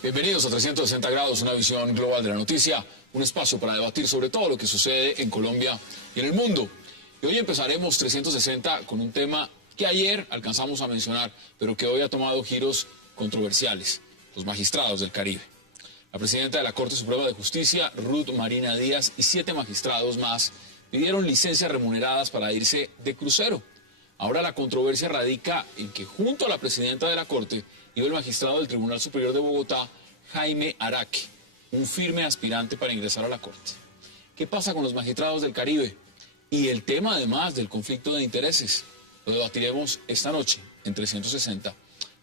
Bienvenidos a 360 grados, una visión global de la noticia, un espacio para debatir sobre todo lo que sucede en Colombia y en el mundo. Y hoy empezaremos 360 con un tema que ayer alcanzamos a mencionar, pero que hoy ha tomado giros controversiales: los magistrados del Caribe. La presidenta de la Corte Suprema de Justicia, Ruth Marina Díaz, y 7 magistrados más pidieron licencias remuneradas para irse de crucero. Ahora la controversia radica en que junto a la presidenta de la Corte iba el magistrado del Tribunal Superior de Bogotá, Jaime Araque, un firme aspirante para ingresar a la Corte. ¿Qué pasa con los magistrados del Caribe? Y el tema además del conflicto de intereses. Lo debatiremos esta noche en 360.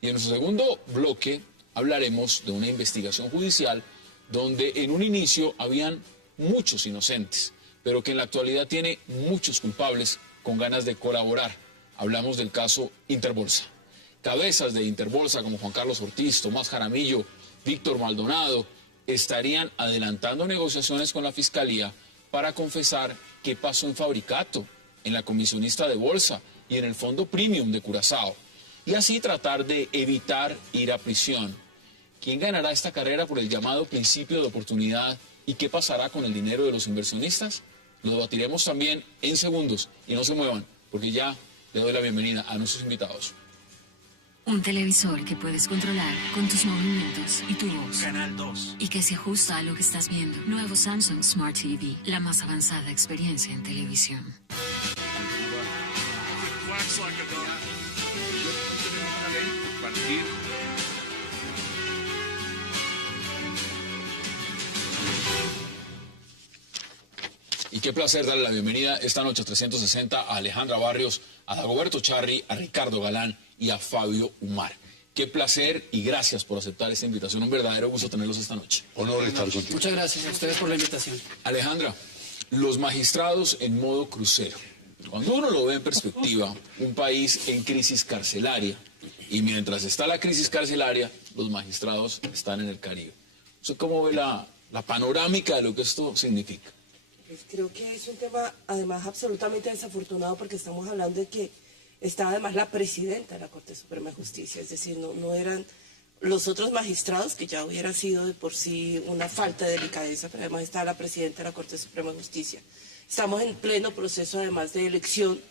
Y en nuestro segundo bloque hablaremos de una investigación judicial donde en un inicio habían muchos inocentes, pero que en la actualidad tiene muchos culpables con ganas de colaborar. Hablamos del caso Interbolsa. Cabezas de Interbolsa como Juan Carlos Ortiz, Tomás Jaramillo, Víctor Maldonado estarían adelantando negociaciones con la Fiscalía para confesar qué pasó en Fabricato, en la comisionista de Bolsa y en el Fondo Premium de Curazao, y así tratar de evitar ir a prisión. ¿Quién ganará esta carrera por el llamado principio de oportunidad y qué pasará con el dinero de los inversionistas? Lo debatiremos también en segundos y no se muevan, porque ya le doy la bienvenida a nuestros invitados. Un televisor que puedes controlar con tus movimientos y tu voz. Canal 2. Y que se ajusta a lo que estás viendo. Nuevo Samsung Smart TV, la más avanzada experiencia en televisión. Y qué placer darle la bienvenida esta noche a 360 a Alejandra Barrios, a Dagoberto Charri, a Ricardo Galán y a Fabio Umar. Qué placer y gracias por aceptar esta invitación. Un verdadero gusto tenerlos esta noche. Honor estar contigo. Muchas gracias a ustedes por la invitación. Alejandra, los magistrados en modo crucero. Cuando uno lo ve en perspectiva, un país en crisis carcelaria, y mientras está la crisis carcelaria, los magistrados están en el Caribe. ¿Usted cómo ve la panorámica de lo que esto significa? Pues creo que es un tema, además, absolutamente desafortunado, porque estamos hablando de que está además la presidenta de la Corte Suprema de Justicia, es decir, no eran los otros magistrados, que ya hubiera sido de por sí una falta de delicadeza, pero además está la presidenta de la Corte Suprema de Justicia. Estamos en pleno proceso además de elección,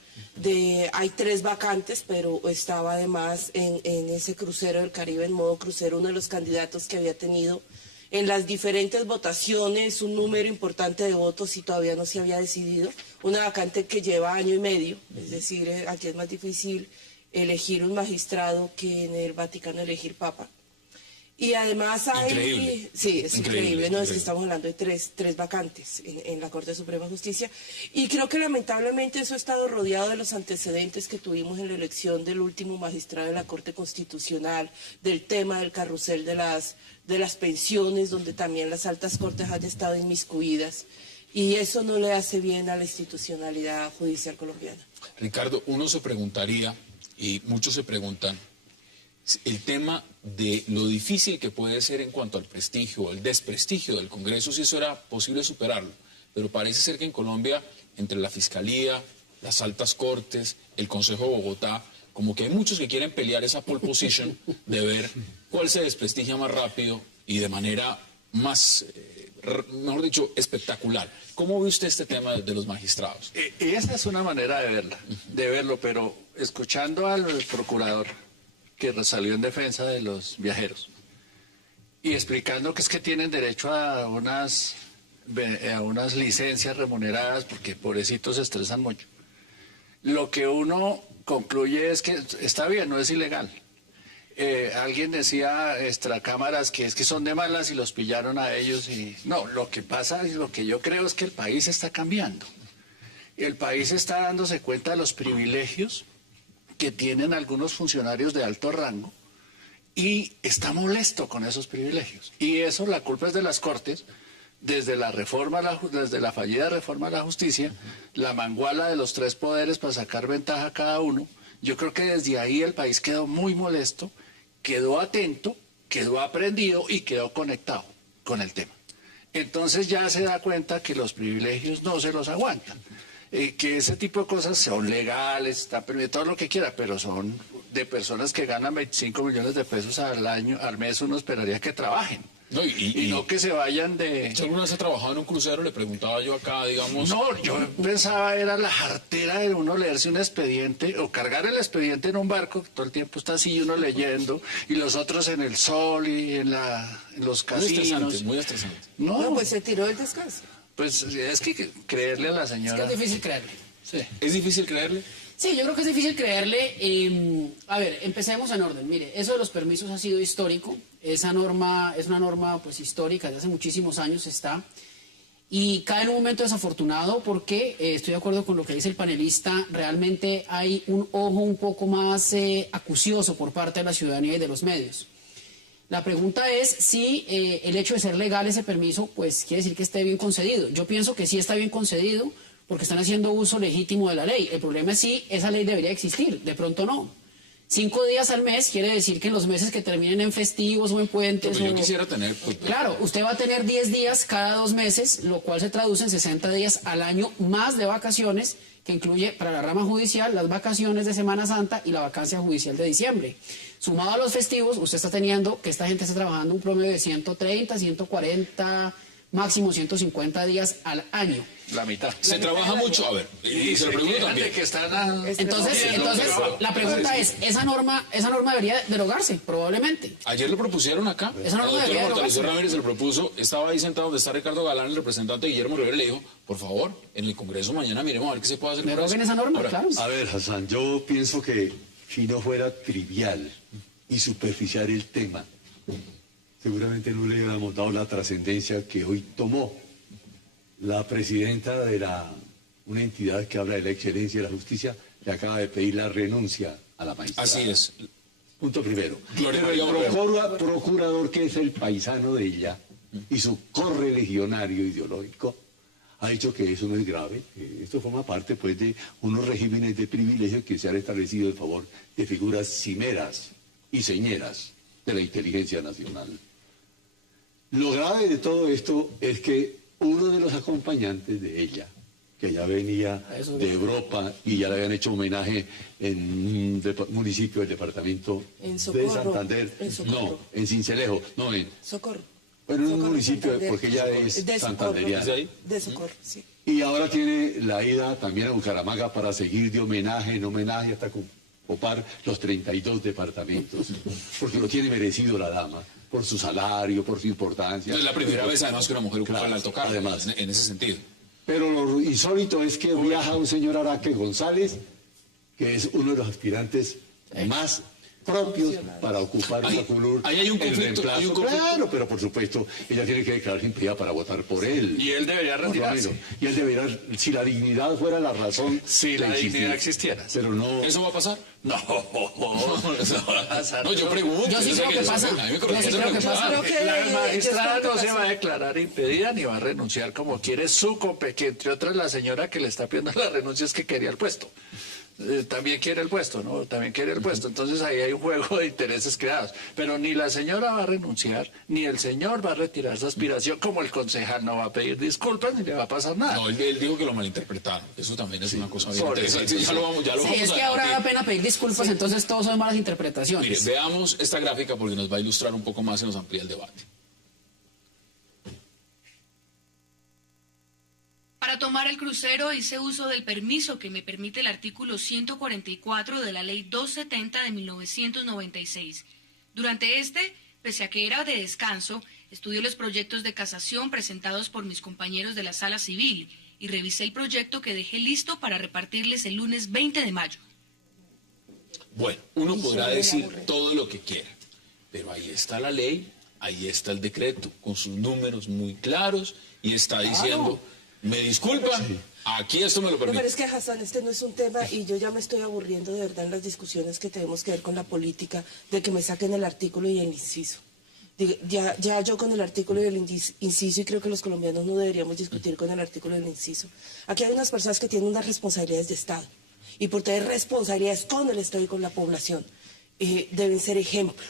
hay 3 vacantes, pero estaba además en ese crucero del Caribe, en modo crucero, uno de los candidatos que había tenido en las diferentes votaciones un número importante de votos y todavía no se había decidido. Una vacante que lleva año y medio, es decir, aquí es más difícil elegir un magistrado que en el Vaticano elegir papa. Y además hay... Increíble. Sí, es increíble, ¿no? Es que increíble. estamos hablando de tres vacantes en la Corte Suprema de Justicia. Y creo que lamentablemente eso ha estado rodeado de los antecedentes que tuvimos en la elección del último magistrado de la Corte Constitucional, del tema del carrusel de las pensiones, donde también las altas cortes han estado inmiscuidas. Y eso no le hace bien a la institucionalidad judicial colombiana. Ricardo, uno se preguntaría, y muchos se preguntan, el tema de lo difícil que puede ser en cuanto al prestigio o el desprestigio del Congreso, si eso era posible superarlo. Pero parece ser que en Colombia, entre la Fiscalía, las altas cortes, el Consejo de Bogotá, como que hay muchos que quieren pelear esa pole position de ver cuál se desprestigia más rápido y de manera más, mejor dicho, espectacular. ¿Cómo ve usted este tema de los magistrados? Esa es una manera de verlo, pero escuchando al procurador que salió en defensa de los viajeros y explicando que es que tienen derecho a unas licencias remuneradas porque pobrecitos se estresan mucho. Lo que uno concluye es que está bien, no es ilegal. Alguien decía extracámaras que es que son de malas y los pillaron a ellos y no, lo que pasa y lo que yo creo es que el país está cambiando. El país está dándose cuenta de los privilegios que tienen algunos funcionarios de alto rango y está molesto con esos privilegios. Y eso, la culpa es de las Cortes, desde la fallida reforma a la justicia, la manguala de los 3 poderes para sacar ventaja a cada uno. Yo creo que desde ahí el país quedó muy molesto, quedó atento, quedó aprendido y quedó conectado con el tema. entonces ya se da cuenta que los privilegios no se los aguantan. Que ese tipo de cosas son legales, está permitido, todo lo que quiera, pero son de personas que ganan 25 millones de pesos al mes, uno esperaría que trabajen. No, Y no que se vayan de... ¿Usted alguna vez ha trabajado en un crucero? Le preguntaba yo acá, digamos... No, yo pensaba era la jartera de uno leerse un expediente o cargar el expediente en un barco, que todo el tiempo está así uno leyendo, y los otros en el sol y en los Muy estresante, casinos. muy estresante. No, pues se tiró el descanso. Pues es que creerle a la Es que señora... es difícil creerle. Sí. ¿Es difícil creerle? Sí, yo creo que es difícil creerle. A ver, empecemos en orden. Mire, eso de los permisos ha sido histórico. Esa norma es una norma pues histórica, desde hace muchísimos años está. Y cae en un momento desafortunado porque, estoy de acuerdo con lo que dice el panelista, realmente hay un ojo un poco más acucioso por parte de la ciudadanía y de los medios. La pregunta es si el hecho de ser legal ese permiso, pues quiere decir que esté bien concedido. Yo pienso que sí está bien concedido porque están haciendo uso legítimo de la ley. El problema es si esa ley debería existir, de pronto no. 5 días al mes quiere decir que en los meses que terminen en festivos o en puentes... Pero yo quisiera tener... Pues, Claro, usted va a tener 10 días cada 2 meses, lo cual se traduce en 60 días al año más de vacaciones, que incluye para la rama judicial las vacaciones de Semana Santa y la vacancia judicial de diciembre. Sumado a los festivos, usted está teniendo que esta gente está trabajando un promedio de 130, 140, máximo 150 días al año. La mitad. se trabaja mucho, a ver, y se lo pregunto quejan de también. que están Entonces la pregunta es, ¿esa norma debería derogarse? Probablemente. Ayer lo propusieron acá, Eso no la lo doctora debería Marta Lucía derogarse. Ramírez se lo propuso, estaba ahí sentado donde está Ricardo Galán, el representante Guillermo Rivera, le dijo, por favor, en el Congreso mañana miremos a ver qué se puede hacer. con Deroguen eso. esa norma, Ahora, claro. A ver, Hassan, yo pienso que si no fuera trivial y superficial el tema, seguramente no le hubiéramos dado la trascendencia que hoy tomó la presidenta de una entidad que habla de la excelencia y la justicia, le acaba de pedir la renuncia a la magistrada. Así es. Punto primero. Gloria Pero el María Borrero. procurador, que es el paisano de ella y su correligionario ideológico, ha dicho que eso no es grave, que esto forma parte pues de unos regímenes de privilegio que se han establecido en favor de figuras cimeras y señeras de la inteligencia nacional. Lo grave de todo esto es que uno de los acompañantes de ella, que ya venía de Europa y ya le habían hecho homenaje en un municipio del departamento En de Socorro, Santander, en Socorro. no, en Cincelejo, no, Socorro. bueno, en un Socorro, municipio, Santander. porque ella es De Socorro. santanderiana. ¿De ahí? De Socorro, sí. Y ahora tiene la ida también a Bucaramanga para seguir de homenaje en homenaje hasta copar los 32 departamentos, porque lo tiene merecido la dama, por su salario, por su importancia. Es la primera vez además que una mujer ocupa Claro, el alto cargo, además. en ese sentido. Pero lo insólito es que viaja un señor Araque González, que es uno de los aspirantes más propios para ocupar Ahí- esa curul. ahí hay un el conflicto, reemplazo. hay un conflicto. Claro, pero por supuesto, ella tiene que declararse impedida para votar por él. Y él debería Por lo retirarse. menos. Y él debería, si la dignidad fuera la razón. Si de la existir. dignidad existiera. Pero no. ¿Eso va a pasar? No, No, yo pregunto. Yo sí sé creo que eso- pasa. a mí me Yo sí corresponde creo que preguntar. pasa. Creo que La magistrada yo no se creo va a que declarar impedida ni va a renunciar como quiere su que entre otras la señora que le está pidiendo la renuncia es que quería el puesto. También quiere el puesto, ¿no? También quiere el puesto. Entonces ahí hay un juego de intereses creados. Pero ni la señora va a renunciar, ni el señor va a retirar su aspiración, como el concejal no va a pedir disculpas ni le va a pasar nada. No, él dijo que lo malinterpretaron. Eso también es una cosa bien Por interesante. eso. Ya lo vamos Sí, a es que ahora da debatir. pena pedir disculpas, entonces todos son malas interpretaciones. Mire, veamos esta gráfica porque nos va a ilustrar un poco más y nos amplía el debate. Para tomar el crucero hice uso del permiso que me permite el artículo 144 de la Ley 270 de 1996. Durante pese a que era de descanso, estudié los proyectos de casación presentados por mis compañeros de la Sala Civil y revisé el proyecto que dejé listo para repartirles el lunes 20 de mayo. Bueno, uno podrá decir todo lo que quiera, pero ahí está la ley, ahí está el decreto, con sus números muy claros, y está diciendo, me disculpan, aquí esto me lo No, pero permite. es que, Hassan, este no es un tema y yo ya me estoy aburriendo de verdad en las discusiones que tenemos que ver con la política, de que me saquen el artículo y el inciso. Ya yo con el artículo y el inciso, y creo que los colombianos no deberíamos discutir con el artículo y el inciso. Aquí hay unas personas que tienen unas responsabilidades de Estado, y por tener responsabilidades con el Estado y con la población, deben ser ejemplo.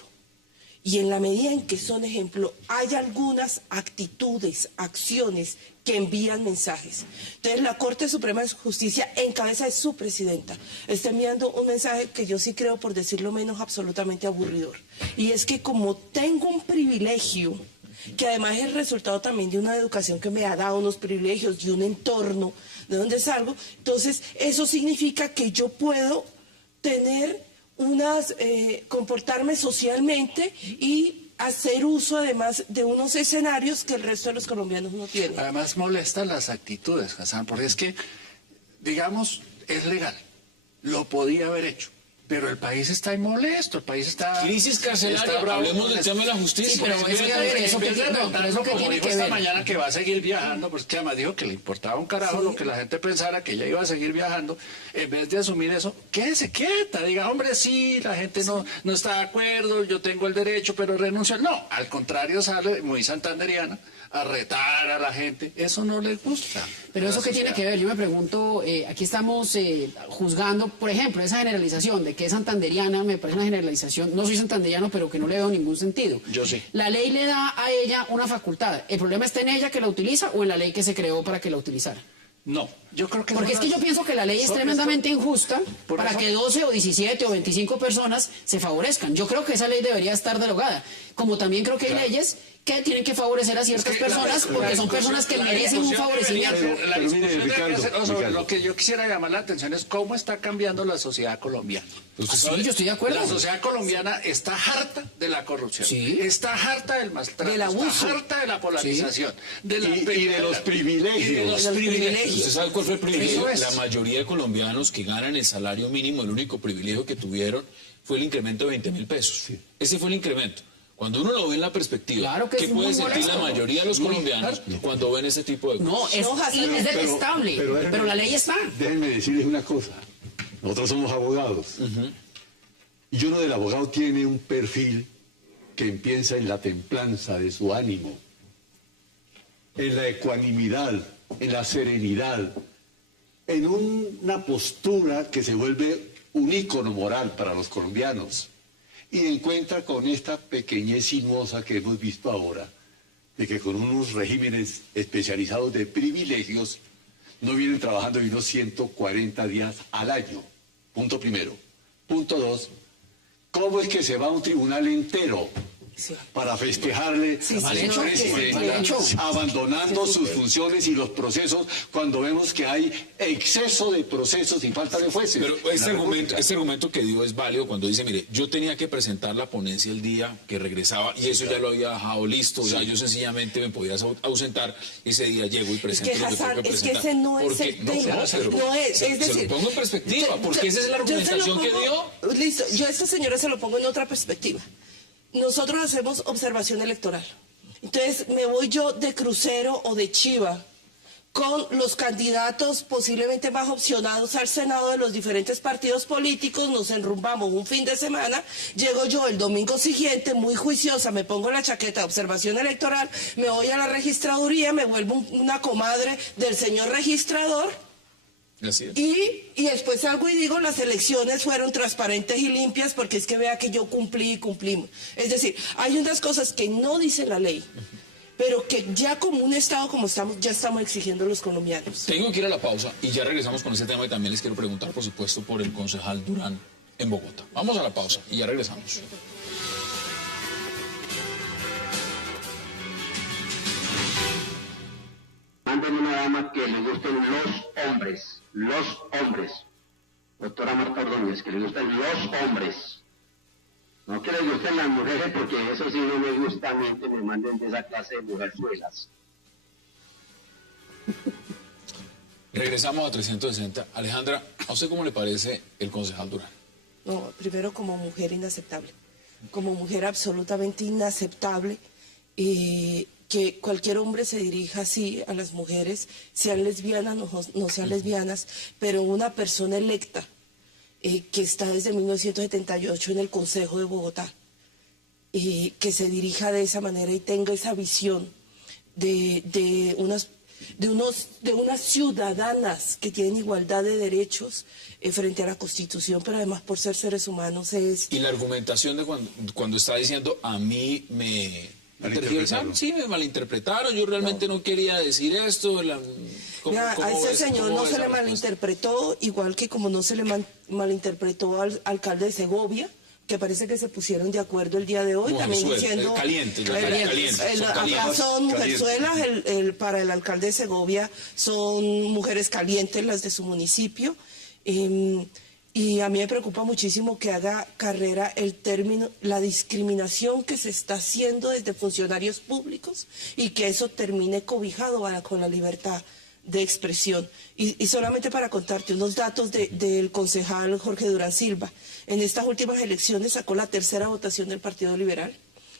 Y en la medida en que son ejemplo, hay algunas actitudes, acciones que envían mensajes. Entonces la Corte Suprema de Justicia, en cabeza de su presidenta, está enviando un mensaje que yo sí creo, por decirlo menos, absolutamente aburridor. Y es que como tengo un privilegio, que además es el resultado también de una educación que me ha dado unos privilegios, de un entorno de donde salgo, entonces eso significa que yo puedo tener comportarme socialmente y hacer uso además de unos escenarios que el resto de los colombianos no tienen. Además molestan las actitudes, Hassan, porque es que, digamos, es legal, lo podía haber hecho, pero el país está molesto, el país está... Crisis carcelaria, hablemos del tema de la justicia. Sí, pero eso que tiene que esta ver. mañana que va a seguir viajando, pues que además dijo que le importaba un carajo lo que la gente pensara, que ella iba a seguir viajando, en vez de asumir eso, quédese quieta, diga, hombre, sí, la gente no está de acuerdo, yo tengo el derecho, pero renuncio. No, al contrario, sale muy santanderiana a retar a la gente, eso no le gusta. Pero eso qué tiene que ver, yo me pregunto, aquí estamos juzgando, por ejemplo, esa generalización de que es santanderiana, me parece una generalización, no soy santanderiano, pero que no le veo ningún sentido. Yo sí. La ley le da a ella una facultad, ¿el problema está en ella que la utiliza o en la ley que se creó para que la utilizara? No, yo creo que... Porque es que yo pienso que la ley es tremendamente injusta por para eso- que 12 o 17 o 25 personas se favorezcan. Yo creo que esa ley debería estar derogada. Como también creo que hay leyes que tienen que favorecer a ciertas personas porque son personas que merecen un favorecimiento. La Pero mire, discusión debería Ricardo, ser, sobre Ricardo. lo que yo quisiera llamar la atención es cómo está cambiando la sociedad colombiana. Sí, yo estoy de acuerdo. La sociedad colombiana está harta de la corrupción, Sí. está harta del maltrato, Del abuso. está harta de la polarización, de la- Y de los privilegios. y de los privilegios. ¿Usted sabe cuál fue el privilegio? Eso es. La mayoría de colombianos que ganan el salario mínimo, el único privilegio que tuvieron fue el incremento de 20.000 pesos. Ese fue el incremento. Cuando uno lo ve en la perspectiva, Claro que ¿qué es puede muy sentir la molesto. mayoría de los colombianos cuando ven ese tipo de cosas? No, es, No, Hassan, es detestable, pero la ley está. Déjenme decirles una cosa. Nosotros somos abogados. Y uno del abogado tiene un perfil que empieza en la templanza de su ánimo, en la ecuanimidad, en la serenidad, en una postura que se vuelve un ícono moral para los colombianos. Y encuentra con esta pequeñez sinuosa que hemos visto ahora, de que con unos regímenes especializados de privilegios no vienen trabajando y unos 140 días al año. Punto primero. Punto dos, ¿cómo es que se va a un tribunal entero Sí. para festejarle Sí, sí, al sí, expresidente, sí, sí. abandonando sus funciones y los procesos cuando vemos que hay exceso de procesos y falta de jueces? Pero La República. este argumento que dio es válido cuando dice, mire, yo tenía que presentar la ponencia el día que regresaba y eso ya lo había dejado listo, o sea, yo sencillamente me podía ausentar, ese día llego y Es presento que, lo que tengo Hassan, que es que presentar. ese no es Porque- el tema. pero No es se decir, lo pongo en perspectiva, porque esa es la yo se lo argumentación que pongo- dio. Listo, yo a esta señora se lo pongo en otra perspectiva. Nosotros hacemos observación electoral. Entonces me voy yo de crucero o de chiva con los candidatos posiblemente más opcionados al Senado de los diferentes partidos políticos, nos enrumbamos un fin de semana, llego yo el domingo siguiente muy juiciosa, me pongo la chaqueta de observación electoral, me voy a la registraduría, me vuelvo una comadre del señor registrador, Así es. y después salgo y digo, las elecciones fueron transparentes y limpias porque es que vea que yo cumplí y cumplimos. Es decir, hay unas cosas que no dice la ley, pero que ya como un Estado como estamos, ya estamos exigiendo los colombianos. Tengo que ir a la pausa y ya regresamos con ese tema y también les quiero preguntar, por supuesto, por el concejal Durán en Bogotá. Vamos a la pausa y ya regresamos. Mándenme una dama que le gusten los hombres. Doctora Marta Ordóñez, que le gusten los hombres. No que les gusten las mujeres, porque eso sí no me gusta a mí que me manden de esa clase de mujerzuelas. Regresamos a 360. Alejandra, ¿a usted cómo le parece el concejal Durán? No, primero como mujer inaceptable, como mujer absolutamente inaceptable, que cualquier hombre se dirija así a las mujeres, sean lesbianas o no sean lesbianas, pero una persona electa que está desde 1978 en el Consejo de Bogotá, que se dirija de esa manera y tenga esa visión de unas de unas ciudadanas que tienen igualdad de derechos frente a la Constitución, pero además por ser seres humanos es... Y la argumentación de cuando está diciendo a mí me... Malinterpretaron. Sí, me malinterpretaron, yo realmente no quería decir esto. Mira, a ese señor no se le malinterpretó, igual que como no se le malinterpretó al alcalde de Segovia, que parece que se pusieron de acuerdo el día de hoy, también diciendo... Calientes, acá son mujerzuelas, para el alcalde de Segovia son mujeres calientes las de su municipio. Y a mí me preocupa muchísimo que haga carrera el término, la discriminación que se está haciendo desde funcionarios públicos y que eso termine cobijado con la libertad de expresión. Y solamente para contarte unos datos del concejal Jorge Durán Silva. En estas últimas elecciones sacó la tercera votación del Partido Liberal.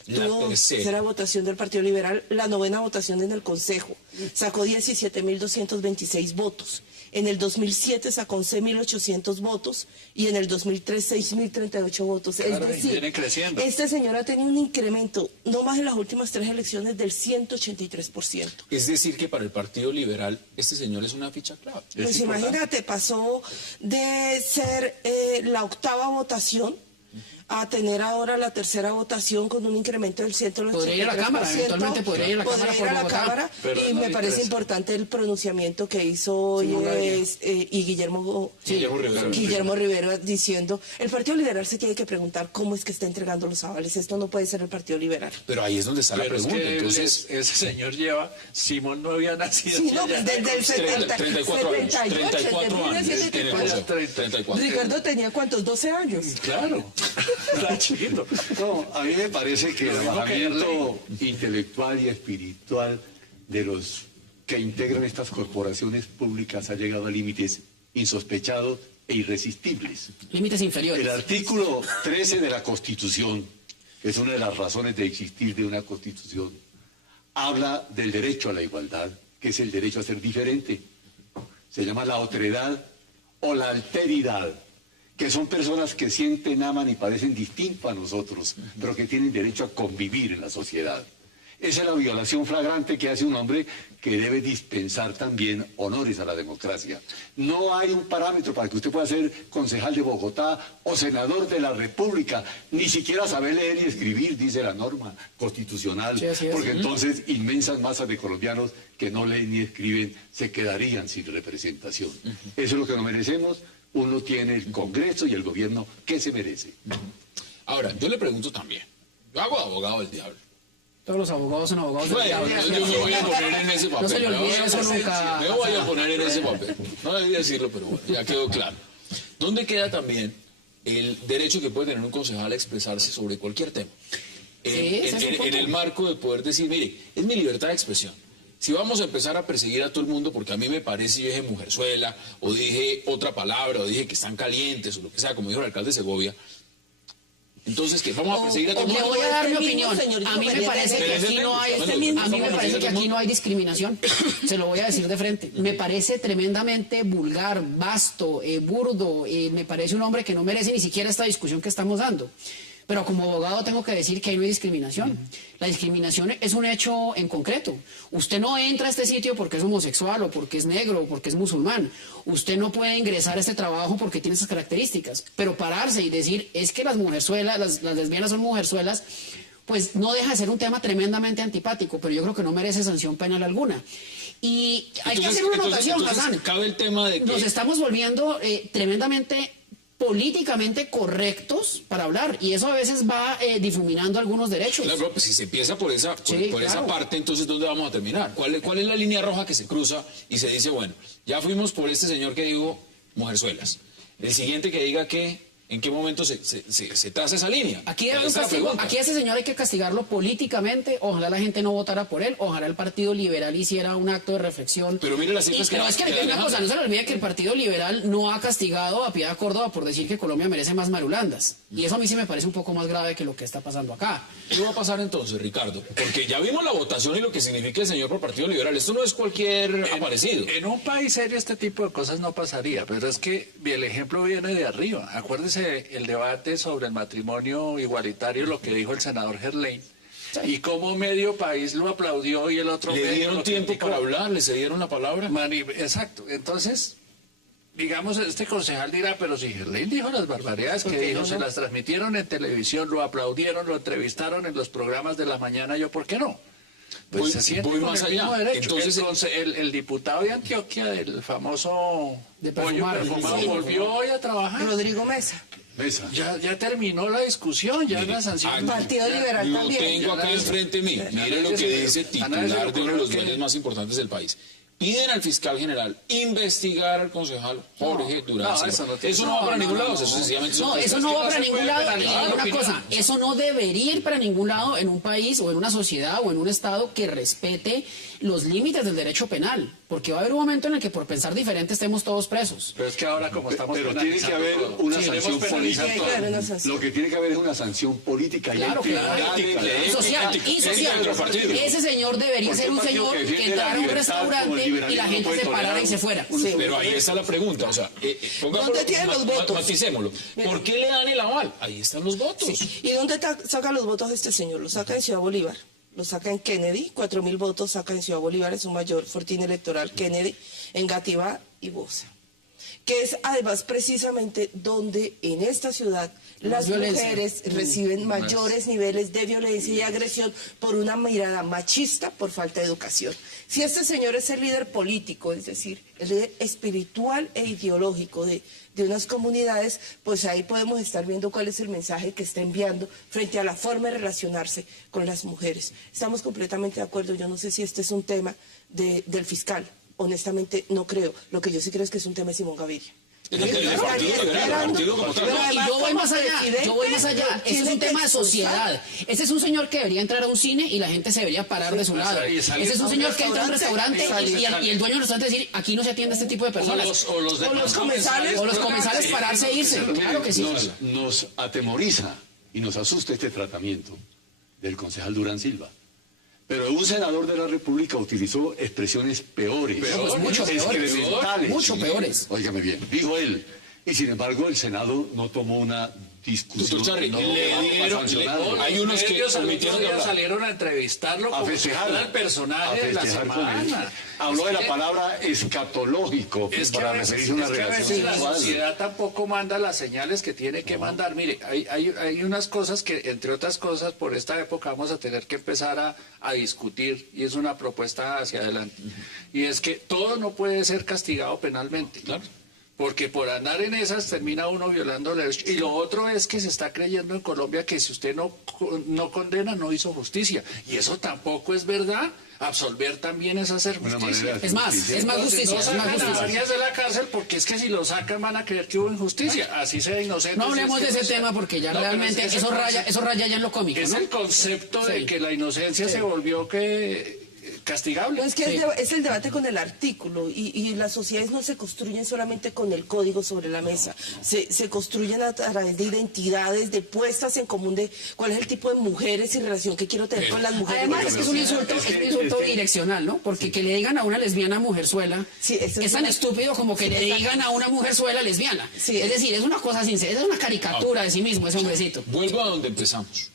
Tuvo tercera votación del Partido Liberal, la novena votación en el Consejo. Sacó 17.226 votos. En el 2007 sacó 11.800 votos y en el 2003 6.038 votos. Claro, es decir, viene creciendo. este señor ha tenido un incremento, no más en las últimas 3 elecciones, del 183%. Es decir, que para el Partido Liberal este señor es una ficha clave. Pues imagínate, pasó de ser la octava votación a tener ahora la tercera votación con un incremento del 183%. Podría ir a la Cámara, eventualmente podría ir a la Cámara por Bogotá. Cámara, y me parece importante el pronunciamiento que hizo hoy Guillermo Rivera diciendo, el Partido Liberal se tiene que preguntar cómo es que está entregando los avales, esto no puede ser el Partido Liberal. Pero ahí es donde está la pregunta, entonces... Ese señor lleva, Simón no había nacido. Sí, no, desde el 34 años. 34. Ricardo tenía ¿cuántos? 12 años. Claro. Está chiquito. No, a mí me parece que el bajamiento intelectual y espiritual de los que integran estas corporaciones públicas ha llegado a límites insospechados e irresistibles. Límites inferiores. El artículo 13 de la Constitución, que es una de las razones de existir de una Constitución, habla del derecho a la igualdad, que es el derecho a ser diferente. Se llama la otredad o la alteridad, que son personas que sienten, aman y parecen distintos a nosotros, pero que tienen derecho a convivir en la sociedad. Esa es la violación flagrante que hace un hombre que debe dispensar también honores a la democracia. No hay un parámetro para que usted pueda ser concejal de Bogotá o senador de la República, ni siquiera saber leer y escribir, dice la norma constitucional, porque entonces inmensas masas de colombianos que no leen ni escriben se quedarían sin representación. Eso es lo que nos merecemos. Uno tiene el Congreso y el gobierno que se merece. Ahora, yo le pregunto también. Yo hago de abogado del diablo. Todos los abogados son abogados del Bueno, diablo. yo me voy a poner en ese papel. No se le olvide eso nunca. Me voy a poner en ese papel. No debía decirlo, pero bueno, ya quedó claro. ¿Dónde queda también el derecho que puede tener un concejal a expresarse sobre cualquier tema? En el marco de poder decir, mire, es mi libertad de expresión. Si vamos a empezar a perseguir a todo el mundo porque a mí me parece, yo dije mujerzuela, o dije otra palabra, o dije que están calientes, o lo que sea, como dijo el alcalde de Segovia, entonces, ¿qué? ¿Vamos a perseguir a todo el mundo? Le voy a dar mi opinión. A mí me parece que aquí no hay, a mí me parece que aquí no hay discriminación. Se lo voy a decir de frente. Me parece tremendamente vulgar, vasto, burdo. Me parece un hombre que no merece ni siquiera esta discusión que estamos dando. Pero como abogado tengo que decir que ahí no hay discriminación. La discriminación es un hecho en concreto. Usted no entra a este sitio porque es homosexual o porque es negro o porque es musulmán. Usted no puede ingresar a este trabajo porque tiene esas características. Pero pararse y decir es que las mujerzuelas, las lesbianas son mujerzuelas, pues no deja de ser un tema tremendamente antipático, pero yo creo que no merece sanción penal alguna. Y hay que hacer una anotación, Hassan. Cabe el tema de que... Nos estamos volviendo tremendamente políticamente correctos para hablar y eso a veces va difuminando algunos derechos. Claro, pues si se empieza por esa parte, entonces ¿dónde vamos a terminar? ¿Cuál es la línea roja que se cruza y se dice, bueno, ya fuimos por este señor que dijo mujerzuelas? El siguiente que diga que ¿en qué momento se traza esa línea? Aquí a ese señor hay que castigarlo políticamente. Ojalá la gente no votara por él. Ojalá el Partido Liberal hiciera un acto de reflexión. Pero mire las cifras no se le olvide que el Partido Liberal no ha castigado a Piedad Córdoba por decir que Colombia merece más marulandas. Y eso a mí sí me parece un poco más grave que lo que está pasando acá. ¿Qué va a pasar entonces, Ricardo? Porque ya vimos la votación y lo que significa el señor por Partido Liberal. Esto no es cualquier aparecido. En un país serio este tipo de cosas no pasaría, pero es que el ejemplo viene de arriba. Acuérdese el debate sobre el matrimonio igualitario, lo que dijo el senador Gerlain, y cómo medio país lo aplaudió y el otro ¿Le medio dieron lo tiempo criticó. para hablar? ¿Le cedieron la palabra? Exacto. Entonces, digamos, este concejal dirá, pero si Gerlain dijo las barbaridades que dijo, se las transmitieron en televisión, lo aplaudieron, lo entrevistaron en los programas de la mañana, ¿yo por qué no? Pues se siente voy con más el mismo allá. derecho. Entonces, El diputado de Antioquia, del famoso De pollo perfumar, perfumado, sí. volvió hoy a trabajar. Rodrigo Mesa. Mesa. Ya terminó la discusión, ya la sanción. Partido Liberal lo también. tengo acá enfrente de mí. Mire lo que dice titular de uno de los medios más importantes del país. Piden al fiscal general investigar al concejal Jorge Durán no, Silva. eso no tiene- Eso no va para ningún lado, eso No, sencillamente no, son eso cosas no que va para se ningún pueden lado. analizar Y la una opinión. cosa, eso no debería ir para ningún lado en un país o en una sociedad o en un estado que respete los límites del derecho penal. Porque va a haber un momento en el que por pensar diferente estemos todos presos. Pero es que ahora como estamos Pero tiene que penalizando haber todo, una si queremos sanción penalizar política. Tiene que haber una sanción. Lo que tiene que haber es una sanción política. Claro, y hay claro. que darle- Y social, y social. Ese señor debería Porque ser un un partido señor que defiende que entrara a un la libertad como el restaurante y la liberalismo gente puede se parara tolerar y se fuera. Sí. Pero ahí está la pregunta, o sea, ¿Dónde tienen los votos? maticémoslo. ¿Por qué le dan el aval? Ahí están los votos. ¿Y dónde saca los votos este señor? Los saca en Ciudad Bolívar, los saca en Kennedy, 4.000 votos saca en Ciudad Bolívar, es un mayor fortín electoral, Kennedy, en Gativá y Bosa. Que es además precisamente donde en esta ciudad las violencia. mujeres reciben mayores niveles de violencia y agresión por una mirada machista, por falta de educación. Si este señor es el líder político, es decir, el líder espiritual e ideológico de unas comunidades, pues ahí podemos estar viendo cuál es el mensaje que está enviando frente a la forma de relacionarse con las mujeres. Estamos completamente de acuerdo. Yo no sé si este es un tema del fiscal. Honestamente, no creo. Lo que yo sí creo es que es un tema de Simón Gaviria. El partido liberal, el partido como tal. No, y yo voy más allá, Ese es un tema de sociedad. Ese es un señor que debería entrar a un cine y la gente se debería parar de su lado. y salir Ese es un a un señor que entra a un restaurante restaurante y el dueño del restaurante decir, aquí no se atiende a este tipo de personas. O los comensales. O los comensales pararse e irse. Claro que sí. Nos atemoriza y nos asusta este tratamiento del concejal Durán Silva. Pero un senador de la República utilizó expresiones peores, Pues mucho peores, excrementales. mucho peores. Óigame bien, dijo él. Y sin embargo el Senado no tomó una discusión. Doctor Charri, no le ha dieron- sancionado. hay unos que medios al permitieron otro día hablar. salieron a entrevistarlo A como si festejar, fuera el personaje de la festejar con él. semana. Habló de Es la que- palabra escatológico Es que para a veces, referirse a una es que a relación veces la sexual. sociedad tampoco manda las señales que tiene que mandar. Mire, hay unas cosas que, entre otras cosas, por esta época vamos a tener que empezar a discutir, y es una propuesta hacia adelante. Y es que todo no puede ser castigado penalmente. Claro. Porque por andar en esas termina uno violando la derecho. Y lo otro es que se está creyendo en Colombia que si usted no condena, no hizo justicia. Y eso tampoco es verdad. Absolver también es hacer Una justicia. manera de Es más justicia. justicia, No es más sacan a justicia. varias de la cárcel porque es que si lo sacan van a creer que hubo injusticia. Así sea inocente. No hablemos si de es que ese no tema sea. porque ya No, pero realmente es que eso ese raya ya en lo cómico, Es ¿no? el concepto de Sí. que la inocencia se volvió castigable. No, es que es el debate con el artículo y las sociedades no se construyen solamente con el código sobre la mesa, se construyen a través de identidades, de puestas en común de cuál es el tipo de mujeres y relación que quiero tener con las mujeres. Además, es que es un insulto bidireccional, ¿no? Porque que le digan a una lesbiana mujerzuela Sí, eso es es tan una- estúpido como que le digan a una mujerzuela lesbiana. Sí, es decir, es una cosa sincera, es una caricatura de sí mismo ese hombrecito. Vuelvo a donde empezamos.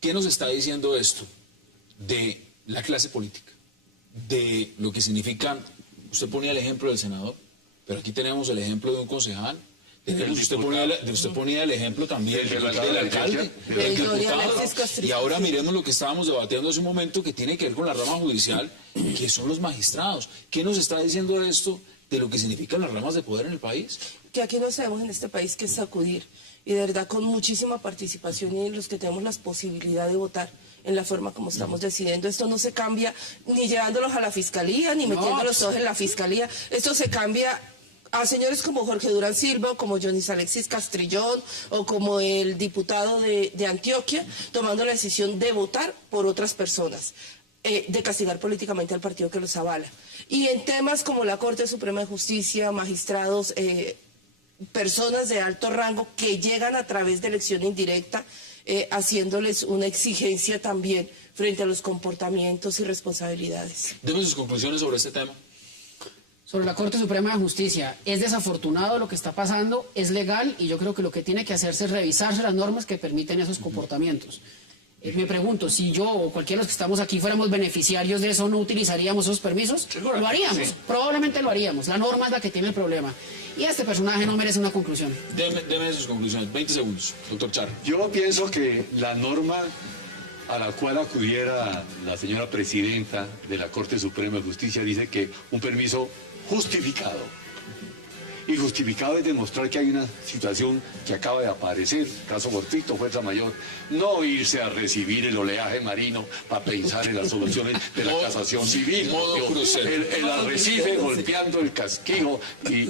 ¿Qué nos está diciendo esto de la clase política? De lo que significan, usted ponía el ejemplo del senador, pero aquí tenemos el ejemplo de un concejal. Usted ponía el ejemplo también del alcalde, del diputado. Y ahora miremos lo que estábamos debatiendo hace un momento, que tiene que ver con la rama judicial, que son los magistrados. ¿Qué nos está diciendo esto de lo que significan las ramas de poder en el país? Que aquí no hacemos en este país que es sacudir, y de verdad con muchísima participación y los que tenemos la posibilidad de votar en la forma como estamos decidiendo. Esto no se cambia ni llevándolos a la fiscalía, ni metiéndolos todos en la fiscalía. Esto se cambia a señores como Jorge Durán Silva, o como Jonis Alexis Castrillón, o como el diputado de Antioquia, tomando la decisión de votar por otras personas, de castigar políticamente al partido que los avala. Y en temas como la Corte Suprema de Justicia, magistrados, personas de alto rango que llegan a través de elección indirecta, haciéndoles una exigencia también frente a los comportamientos y responsabilidades. Deme sus conclusiones sobre este tema. Sobre la Corte Suprema de Justicia, es desafortunado lo que está pasando, es legal y yo creo que lo que tiene que hacerse es revisarse las normas que permiten esos comportamientos. Me pregunto, si yo o cualquiera de los que estamos aquí fuéramos beneficiarios de eso, ¿no utilizaríamos esos permisos? Seguro, Lo haríamos, sí. probablemente lo haríamos. La norma es la que tiene el problema. Y este personaje no merece una conclusión. Deme sus conclusiones, 20 segundos, doctor Char. Yo pienso que la norma a la cual acudiera la señora presidenta de la Corte Suprema de Justicia dice que un permiso justificado. Y justificado es demostrar que hay una situación que acaba de aparecer, caso fortuito, fuerza mayor, no irse a recibir el oleaje marino para pensar en las soluciones de la casación civil. Modo crucero. El arrecife golpeando el casquivo y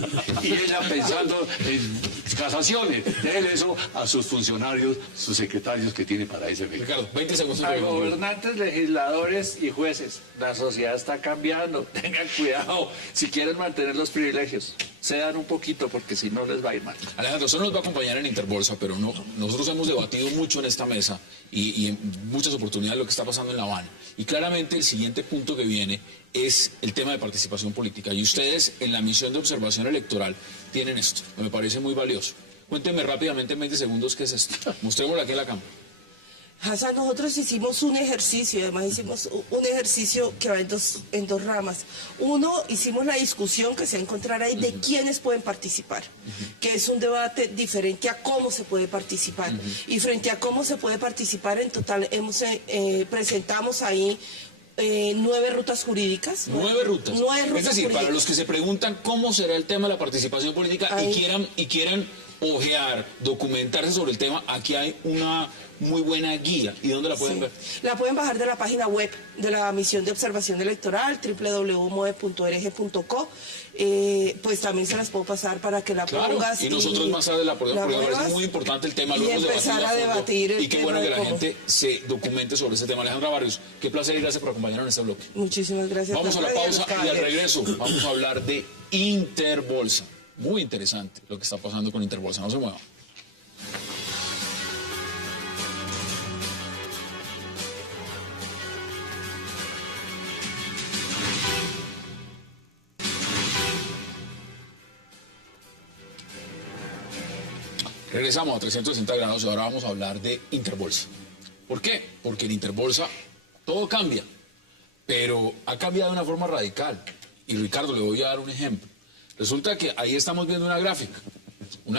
ella pensando en casaciones. Déjele eso a sus funcionarios, sus secretarios que tiene para ese efecto. Ricardo, 20 segundos. A gobernantes, legisladores y jueces, la sociedad está cambiando, tengan cuidado si quieren mantener los privilegios, cedan un poquito porque si no les va a ir mal. Alejandro, usted nos va a acompañar en Interbolsa, pero no, nosotros hemos debatido mucho en esta mesa y en muchas oportunidades lo que está pasando en La Habana. Y claramente el siguiente punto que viene es el tema de participación política. Y ustedes en la misión de observación electoral tienen esto, que me parece muy valioso. Cuéntenme rápidamente en 20 segundos qué es esto. Mostrémoslo aquí en la cámara. Hassan, nosotros hicimos un ejercicio, además hicimos un ejercicio que va en dos ramas. Uno, hicimos la discusión que se va a encontrar ahí de quiénes pueden participar, que es un debate diferente a cómo se puede participar. Y frente a cómo se puede participar, en total presentamos ahí 9 rutas jurídicas. 9 rutas. 9 rutas es decir, jurídicas. para los que se preguntan cómo será el tema de la participación política y quieran ojear, documentarse sobre el tema, aquí hay una muy buena guía. ¿Y dónde la pueden ver? La pueden bajar de la página web de la Misión de Observación Electoral, www.moe.org.co. Pues también se las puedo pasar para que la pongas. Y nosotros más tarde la podemos, porque me parece muy importante el tema. Y empezar a debatir el y qué tema bueno que de la cómo. gente se documente sobre ese tema. Alejandra Barrios, qué placer y gracias por acompañarnos en este bloque. Muchísimas gracias. Vamos a la Rafael, pausa y al regreso vamos a hablar de Interbolsa. Muy interesante lo que está pasando con Interbolsa. No se muevan. Regresamos a 360 grados y ahora vamos a hablar de Interbolsa. ¿Por qué? Porque en Interbolsa todo cambia, pero ha cambiado de una forma radical. Y Ricardo, le voy a dar un ejemplo. Resulta que ahí estamos viendo una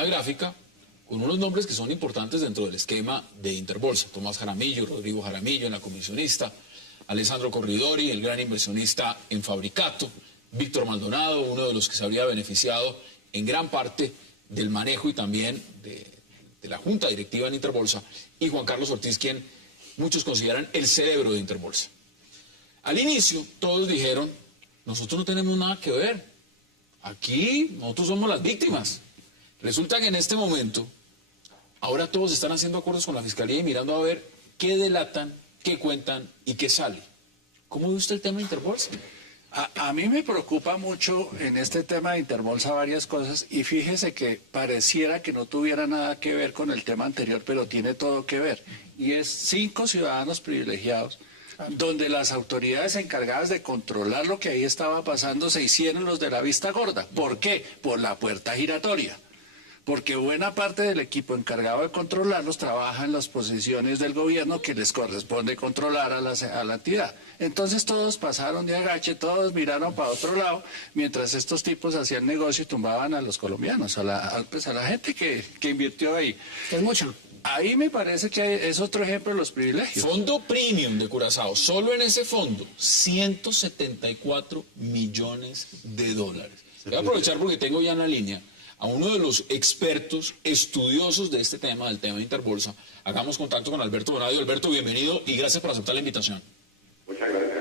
gráfica con unos nombres que son importantes dentro del esquema de Interbolsa. Tomás Jaramillo, Rodrigo Jaramillo en la comisionista, Alessandro Corridori, el gran inversionista en Fabricato, Víctor Maldonado, uno de los que se habría beneficiado en gran parte del manejo y también de la junta directiva en Interbolsa, y Juan Carlos Ortiz, quien muchos consideran el cerebro de Interbolsa. Al inicio todos dijeron, nosotros no tenemos nada que ver, aquí nosotros somos las víctimas. Resulta que en este momento, ahora todos están haciendo acuerdos con la Fiscalía y mirando a ver qué delatan, qué cuentan y qué sale. ¿Cómo ve usted el tema de Interbolsa? A mí me preocupa mucho en este tema de Interbolsa varias cosas y fíjese que pareciera que no tuviera nada que ver con el tema anterior, pero tiene todo que ver. Y es 5 ciudadanos privilegiados, donde las autoridades encargadas de controlar lo que ahí estaba pasando se hicieron los de la vista gorda. ¿Por qué? Por la puerta giratoria. Porque buena parte del equipo encargado de controlarlos trabaja en las posiciones del gobierno que les corresponde controlar a la entidad. Entonces todos pasaron de agache, todos miraron para otro lado, mientras estos tipos hacían negocio y tumbaban a los colombianos, a la gente que invirtió ahí. Que es mucho. Ahí me parece que es otro ejemplo de los privilegios. Fondo Premium de Curazao, solo en ese fondo, 174 millones de dólares. Voy a aprovechar porque tengo ya en la línea a uno de los expertos estudiosos de este tema, del tema de Interbolsa. Hagamos contacto con Alberto Bonadio. Alberto, bienvenido y gracias por aceptar la invitación. Muchas gracias.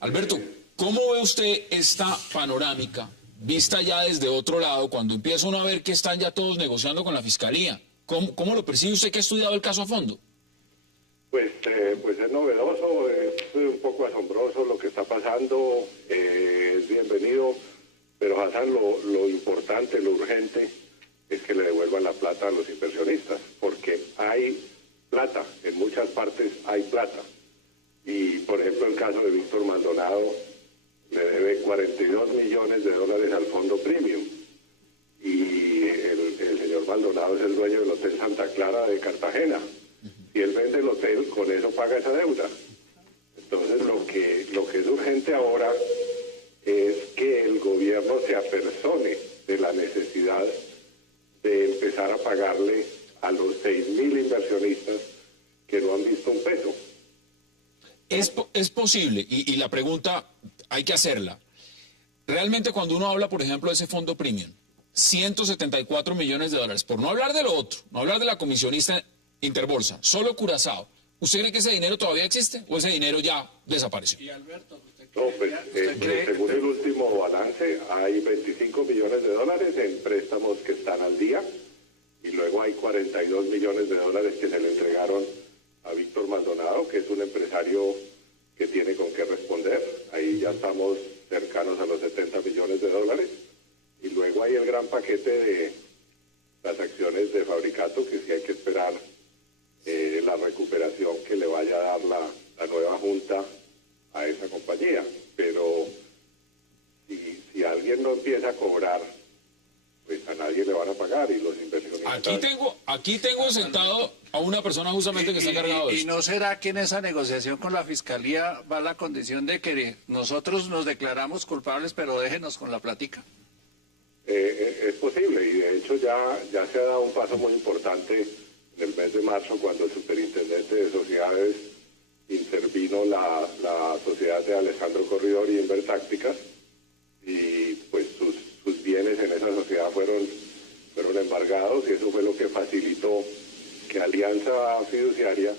Alberto, ¿cómo ve usted esta panorámica vista ya desde otro lado, cuando empieza uno a ver que están ya todos negociando con la Fiscalía? ¿Cómo lo percibe usted que ha estudiado el caso a fondo? Pues es novedoso, es un poco asombroso lo que está pasando, es bienvenido. Pero Hassan, lo importante, lo urgente, es que le devuelvan la plata a los inversionistas, porque hay plata, en muchas partes hay plata. Y, por ejemplo, el caso de Víctor Maldonado le debe 42 millones de dólares al Fondo Premium. Y el señor Maldonado es el dueño del Hotel Santa Clara de Cartagena. Si él vende el hotel, con eso paga esa deuda. Entonces lo que es urgente ahora es que el gobierno se apersone de la necesidad de empezar a pagarle a los 6.000 inversionistas que no han visto un peso. Es posible, y la pregunta hay que hacerla. Realmente cuando uno habla, por ejemplo, de ese fondo premium, 174 millones de dólares, por no hablar de lo otro, no hablar de la comisionista Interbolsa, solo Curazao, ¿usted cree que ese dinero todavía existe o ese dinero ya desapareció? Y Alberto, ¿usted No, pues según el último balance hay 25 millones de dólares en préstamos que están al día y luego hay 42 millones de dólares que se le entregaron a Víctor Maldonado, que es un empresario que tiene con qué responder. Ahí ya estamos cercanos a los 70 millones de dólares. Y luego hay el gran paquete de las acciones de Fabricato, que sí hay que esperar la recuperación que le vaya a dar la nueva junta a esa compañía. Pero si alguien no empieza a cobrar, pues a nadie le van a pagar, y los inversionistas... Aquí tengo sentado a una persona justamente que está encargado de eso. ¿Y no será que en esa negociación con la Fiscalía va la condición de que nosotros nos declaramos culpables, pero déjenos con la platica? Es posible, y de hecho ya se ha dado un paso muy importante en el mes de marzo, cuando el superintendente de sociedades intervino la sociedad de Alessandro Corridor y Invertácticas, y pues sus bienes en esa sociedad fueron embargados, y eso fue lo que facilitó que Alianza Fiduciaria,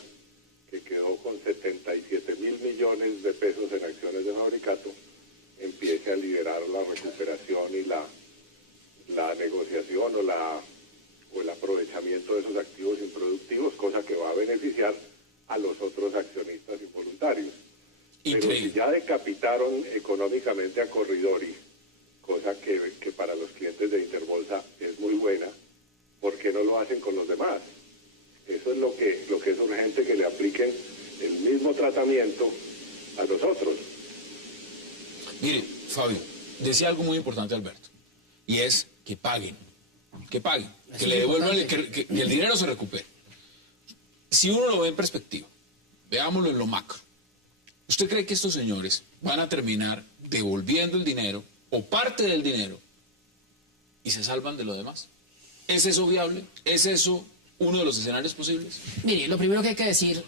que quedó con 77.000 millones de pesos en acciones de Fabricato, empiece a liderar la recuperación y la negociación o el aprovechamiento de esos activos improductivos, cosa que va a beneficiar a los otros accionistas involuntarios. Pero si ya decapitaron económicamente a Corridori, cosa que para los clientes de Interbolsa es muy buena, ¿por qué no lo hacen con los demás? Eso es lo que es urgente, que le apliquen el mismo tratamiento a los otros. Mire, Fabio, decía algo muy importante Alberto, y es que paguen, que le devuelvan, que el dinero se recupere. Si uno lo ve en perspectiva, veámoslo en lo macro, ¿usted cree que estos señores van a terminar devolviendo el dinero o parte del dinero y se salvan de lo demás? ¿Es eso viable? ¿Es eso uno de los escenarios posibles? Mire, lo primero que hay que decir,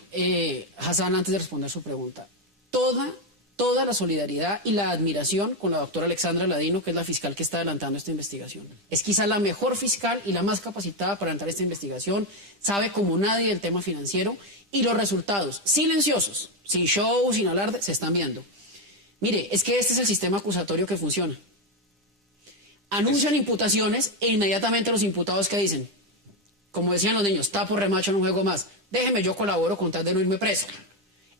Hassan, antes de responder su pregunta, toda la solidaridad y la admiración con la doctora Alexandra Ladino, que es la fiscal que está adelantando esta investigación. Es quizá la mejor fiscal y la más capacitada para adelantar esta investigación, sabe como nadie del tema financiero, y los resultados silenciosos, sin show, sin alarde, se están viendo. Mire, es que este es el sistema acusatorio que funciona. Anuncian imputaciones e inmediatamente los imputados, ¿qué dicen? Como decían los niños, tapo, remacho, no juego más. Déjeme, yo colaboro con tal de no irme preso.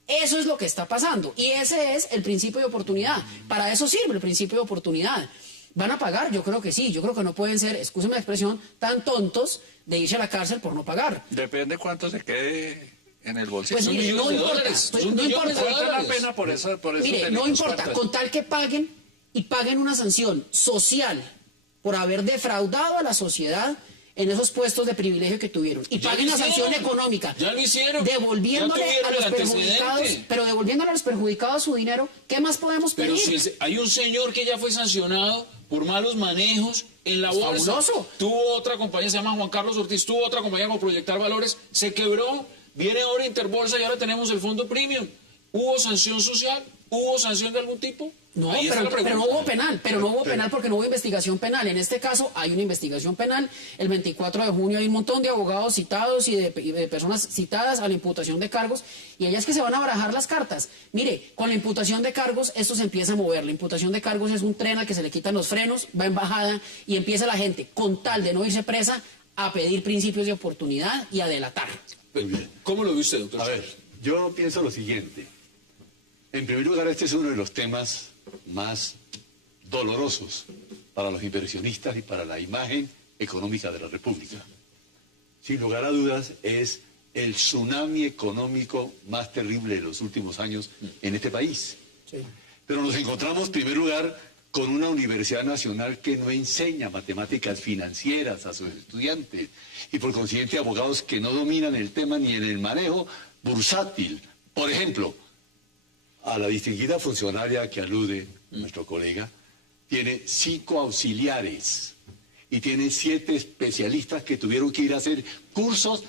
Eso es lo que está pasando, y ese es el principio de oportunidad. Para eso sirve el principio de oportunidad. ¿Van a pagar? Yo creo que sí. Yo creo que no pueden ser, excúsenme la expresión, tan tontos de irse a la cárcel por no pagar. Depende cuánto se quede en el bolsillo. Pues mire, no importa. No importa. La pena por eso mire, no importa, con tal que paguen, y paguen una sanción social por haber defraudado a la sociedad en esos puestos de privilegio que tuvieron, y paguen la sanción económica, ya lo hicieron, devolviéndole a los perjudicados, pero devolviéndole a los perjudicados su dinero. ¿Qué más podemos pedir? Pero si hay un señor que ya fue sancionado por malos manejos en la bolsa. Fabuloso. Tuvo otra compañía, se llama Juan Carlos Ortiz, tuvo otra compañía con Proyectar Valores, se quebró, viene ahora Interbolsa y ahora tenemos el fondo premium. ¿Hubo sanción social? ¿Hubo sanción de algún tipo? No, pero no hubo penal, porque no hubo investigación penal. En este caso hay una investigación penal. El 24 de junio hay un montón de abogados citados y de personas citadas a la imputación de cargos, y ellas que se van a barajar las cartas. Mire, con la imputación de cargos esto se empieza a mover. La imputación de cargos es un tren al que se le quitan los frenos, va en bajada, y empieza la gente, con tal de no irse presa, a pedir principios de oportunidad y a delatar. ¿Cómo lo ve usted, doctor? A ver, yo pienso lo siguiente. En primer lugar, este es uno de los temas más dolorosos para los inversionistas y para la imagen económica de la República. Sin lugar a dudas, es el tsunami económico más terrible de los últimos años en este país. Sí. Pero nos encontramos, en primer lugar, con una universidad nacional que no enseña matemáticas financieras a sus estudiantes y por consiguiente abogados que no dominan el tema ni en el manejo bursátil. Por ejemplo, a la distinguida funcionaria que alude nuestro colega, tiene 5 auxiliares y tiene 7 especialistas que tuvieron que ir a hacer cursos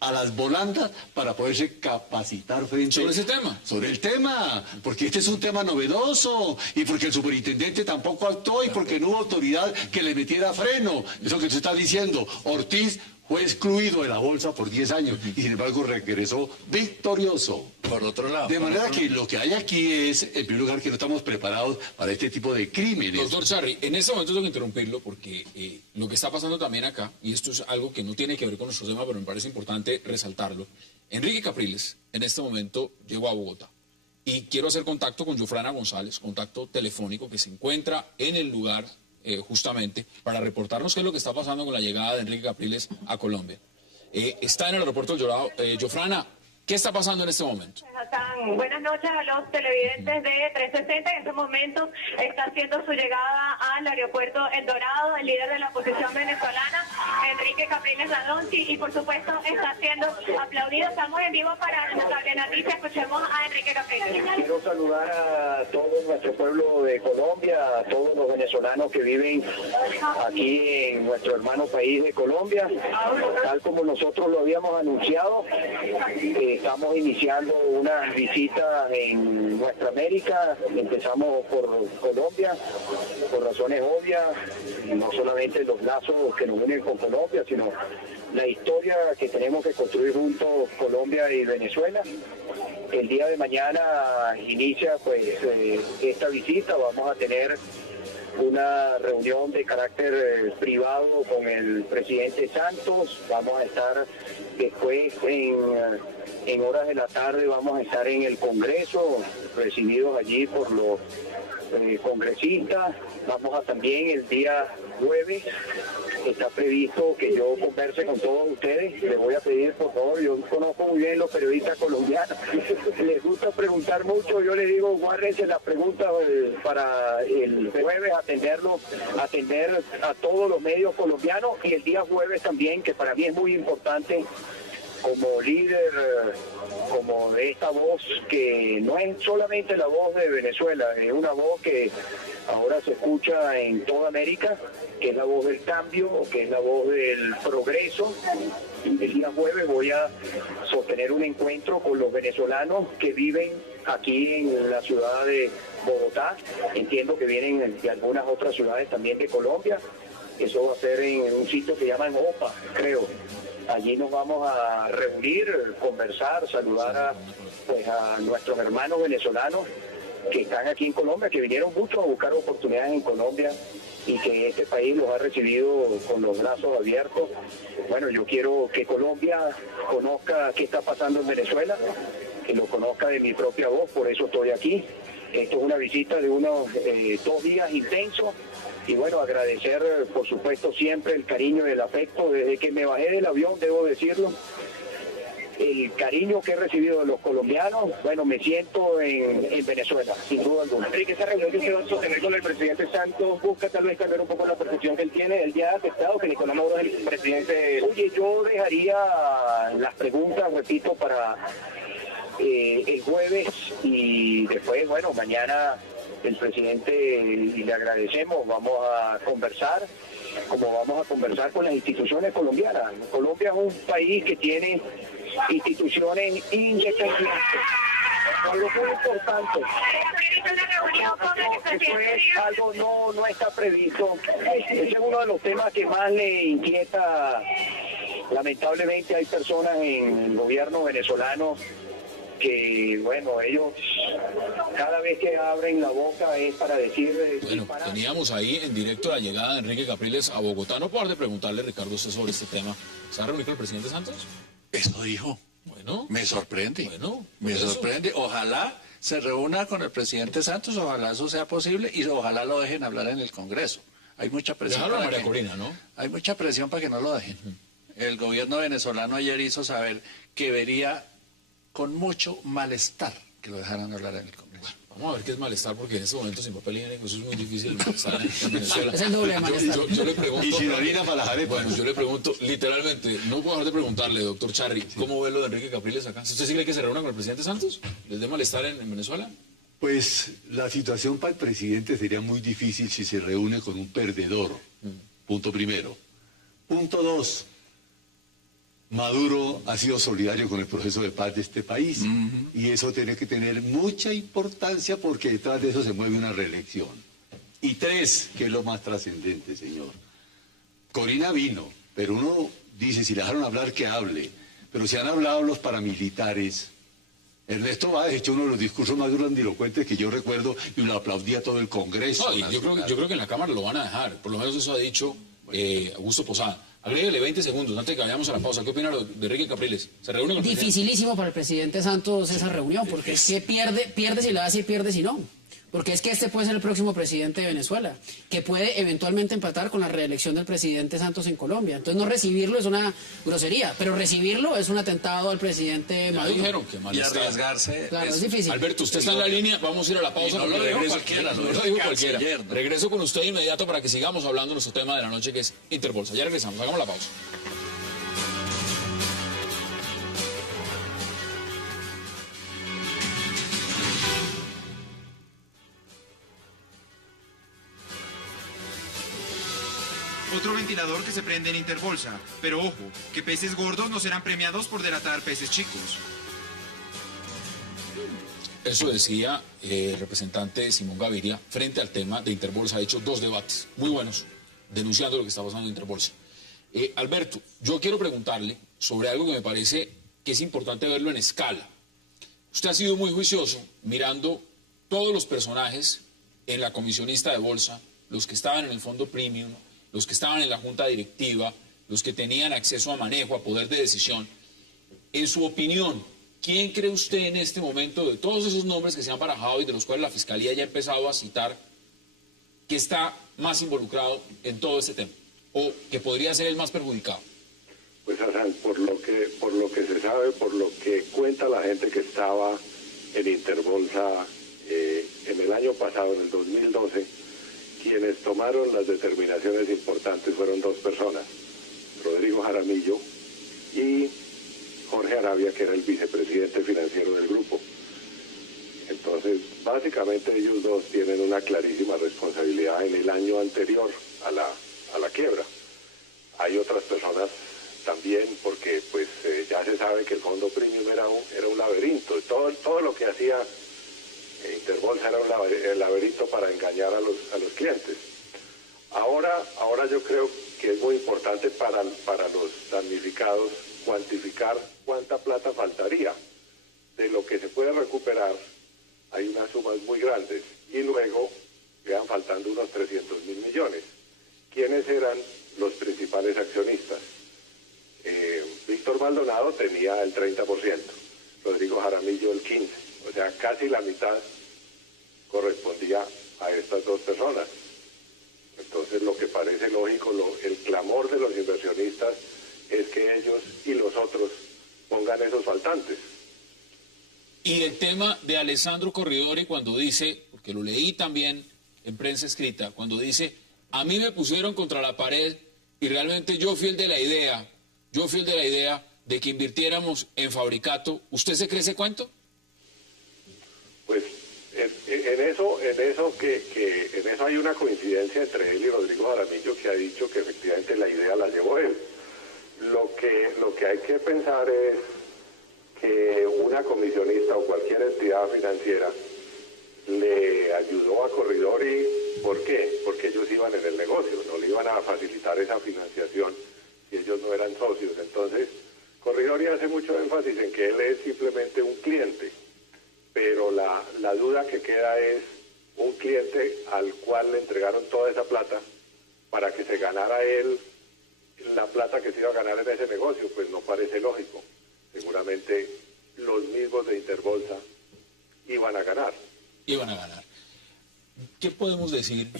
a las volandas para poderse capacitar frente sobre ese tema. Sobre el tema, porque este es un tema novedoso y porque el superintendente tampoco actuó y porque no hubo autoridad que le metiera freno. Eso que usted está diciendo, Ortiz fue excluido de la bolsa por 10 años y sin embargo regresó victorioso. Por otro lado. De manera que lo que hay aquí es, en primer lugar, que no estamos preparados para este tipo de crímenes. Doctor Charri, en este momento tengo que interrumpirlo porque lo que está pasando también acá, y esto es algo que no tiene que ver con nuestro tema, pero me parece importante resaltarlo. Enrique Capriles, en este momento, llegó a Bogotá. Y quiero hacer contacto con Jofrana González, contacto telefónico, que se encuentra en el lugar justamente para reportarnos qué es lo que está pasando con la llegada de Enrique Capriles a Colombia. Está en el aeropuerto del Dorado. Jofrana, ¿qué está pasando en este momento? Buenas noches a los televidentes de 360. En este momento está haciendo su llegada al aeropuerto El Dorado el líder de la oposición venezolana, Enrique Capriles Radonchi, y por supuesto está siendo aplaudido. Estamos en vivo para nuestra noticia. Escuchemos a Enrique Capriles. Quiero saludar a todo nuestro pueblo de Colombia, a todos los venezolanos que viven aquí en nuestro hermano país de Colombia. Tal como nosotros lo habíamos anunciado, estamos iniciando una visita en nuestra América. Empezamos por Colombia, por razones obvias, no solamente los lazos que nos unen con Colombia, sino la historia que tenemos que construir juntos Colombia y Venezuela. El día de mañana inicia pues esta visita. Vamos a tener una reunión de carácter privado con el presidente Santos. Vamos a estar después en horas de la tarde, vamos a estar en el Congreso, recibidos allí por los congresistas. Vamos a también el día jueves, está previsto que yo converse con todos ustedes. Les voy a pedir, por favor, yo conozco muy bien los periodistas colombianos, les gusta preguntar mucho. Yo les digo, guárdense las preguntas para el jueves, atender a todos los medios colombianos, y el día jueves también, que para mí es muy importante, como líder, como de esta voz que no es solamente la voz de Venezuela, es una voz que ahora se escucha en toda América, que es la voz del cambio, que es la voz del progreso. El día jueves voy a sostener un encuentro con los venezolanos que viven aquí en la ciudad de Bogotá. Entiendo que vienen de algunas otras ciudades también de Colombia. Eso va a ser en un sitio que llaman OPA, creo. Allí nos vamos a reunir, conversar, saludar a nuestros hermanos venezolanos que están aquí en Colombia, que vinieron mucho a buscar oportunidades en Colombia y que este país los ha recibido con los brazos abiertos. Bueno, yo quiero que Colombia conozca qué está pasando en Venezuela, que lo conozca de mi propia voz, por eso estoy aquí. Esto es una visita de unos 2 días intensos. Y bueno, agradecer, por supuesto, siempre el cariño y el afecto. Desde que me bajé del avión, debo decirlo, el cariño que he recibido de los colombianos, bueno, me siento en Venezuela, sin duda alguna. Enrique, esa reunión que usted va a sostener con el presidente Santos busca tal vez cambiar un poco la percepción que él tiene. Él ya ha aceptado que Nicolás Maduro es el presidente. Oye, yo dejaría las preguntas, repito, para el jueves, y después, bueno, mañana el presidente, y le agradecemos, vamos a conversar, como vamos a conversar con las instituciones colombianas. Colombia es un país que tiene instituciones independientes. Algo muy importante. Eso es algo no está previsto. Ese es uno de los temas que más le inquieta. Lamentablemente hay personas en el gobierno venezolano que, bueno, ellos cada vez que abren la boca es para decir... Bueno, teníamos ahí en directo la llegada de Enrique Capriles a Bogotá. No puedo de preguntarle, Ricardo, usted sobre este tema. ¿Se va a reunir con el presidente Santos? Eso dijo. Bueno. Me sorprende. Bueno. Me sorprende. Ojalá se reúna con el presidente Santos, ojalá eso sea posible y ojalá lo dejen hablar en el Congreso. Hay mucha presión. Déjalo a María Corina, ¿no? Hay mucha presión para que no lo dejen. El gobierno venezolano ayer hizo saber que vería con mucho malestar que lo dejaran hablar en el Congreso. Vamos a ver qué es malestar, porque en este momento sin papel higiénico eso es muy difícil malestar en Venezuela. Es el doble de malestar. Yo le pregunto... Y sin harina para las arepas. Bueno, yo le pregunto, literalmente, no puedo dejar de preguntarle, doctor Charri, ¿cómo ve lo de Enrique Capriles acá? ¿Usted sí cree que se reúna con el presidente Santos? ¿Les dé malestar en Venezuela? Pues la situación para el presidente sería muy difícil si se reúne con un perdedor. Punto primero. Punto dos. Maduro ha sido solidario con el proceso de paz de este país y eso tiene que tener mucha importancia porque detrás de eso se mueve una reelección. Y tres, que es lo más trascendente, señor. Corina vino, pero uno dice, si le dejaron hablar, que hable. Pero si han hablado los paramilitares, Ernesto Báez hecho uno de los discursos más grandilocuentes que yo recuerdo y lo aplaudía todo el Congreso. No, y yo creo que en la Cámara lo van a dejar, por lo menos eso ha dicho Augusto Posada. Agréguele 20 segundos antes de que vayamos a la pausa. ¿Qué opina de Enrique Capriles? ¿Se reúne con el Dificilísimo para el presidente Santos esa reunión, porque es que pierde si la hace y pierde si no. Porque es que este puede ser el próximo presidente de Venezuela, que puede eventualmente empatar con la reelección del presidente Santos en Colombia. Entonces no recibirlo es una grosería, pero recibirlo es un atentado al presidente Maduro. Dijeron que Y arriesgarse. Claro, es difícil. Alberto, usted está en la línea, vamos a ir a la pausa. No lo dijo cualquiera, no lo dijo cualquiera. Regreso con usted inmediato para que sigamos hablando de nuestro tema de la noche, que es Interbolsa. Ya regresamos, hagamos la pausa. Otro ventilador que se prende en Interbolsa. Pero ojo, que peces gordos no serán premiados por delatar peces chicos. Eso decía el representante Simón Gaviria frente al tema de Interbolsa. Ha hecho 2 debates muy buenos denunciando lo que está pasando en Interbolsa. Alberto, yo quiero preguntarle sobre algo que me parece que es importante verlo en escala. Usted ha sido muy juicioso mirando todos los personajes en la comisionista de bolsa, los que estaban en el fondo premium, los que estaban en la junta directiva, los que tenían acceso a manejo, a poder de decisión. En su opinión, ¿quién cree usted en este momento, de todos esos nombres que se han barajado y de los cuales la Fiscalía ya ha empezado a citar, que está más involucrado en todo este tema? ¿O que podría ser el más perjudicado? Pues, Hassan, por lo que se sabe, por lo que cuenta la gente que estaba en Interbolsa en el año pasado, en el 2012, quienes tomaron las determinaciones importantes fueron 2 personas, Rodrigo Jaramillo y Jorge Arabia, que era el vicepresidente financiero del grupo. Entonces, básicamente ellos 2 tienen una clarísima responsabilidad en el año anterior a la quiebra. Hay otras personas también, porque pues ya se sabe que el fondo premium era un laberinto. Todo lo que hacía Interbolsa era un laberinto para engañar a los clientes. Ahora yo creo que es muy importante para los damnificados cuantificar cuánta plata faltaría. De lo que se puede recuperar hay unas sumas muy grandes y luego quedan faltando unos 300.000 millones. ¿Quiénes eran los principales accionistas? Víctor Maldonado tenía el 30%, Rodrigo Jaramillo el 15%, o sea, casi la mitad correspondía a estas 2 personas. Entonces, lo que parece lógico, el clamor de los inversionistas es que ellos y los otros pongan esos faltantes. Y el tema de Alessandro Corridori, cuando dice, porque lo leí también en prensa escrita, cuando dice, a mí me pusieron contra la pared y realmente yo fui el de la idea de que invirtiéramos en Fabricato. ¿Usted se cree ese cuento? Pues en eso hay una coincidencia entre él y Rodrigo Jaramillo, que ha dicho que efectivamente la idea la llevó él. Lo que hay que pensar es que una comisionista o cualquier entidad financiera le ayudó a Corridori. ¿Por qué? Porque ellos iban en el negocio, no le iban a facilitar esa financiación si ellos no eran socios. Entonces, Corridori hace mucho énfasis en que él es simplemente un cliente, pero la duda que queda es un cliente al cual le entregaron toda esa plata para que se ganara él la plata que se iba a ganar en ese negocio. Pues no parece lógico. Seguramente los mismos de Interbolsa iban a ganar. ¿Qué podemos decir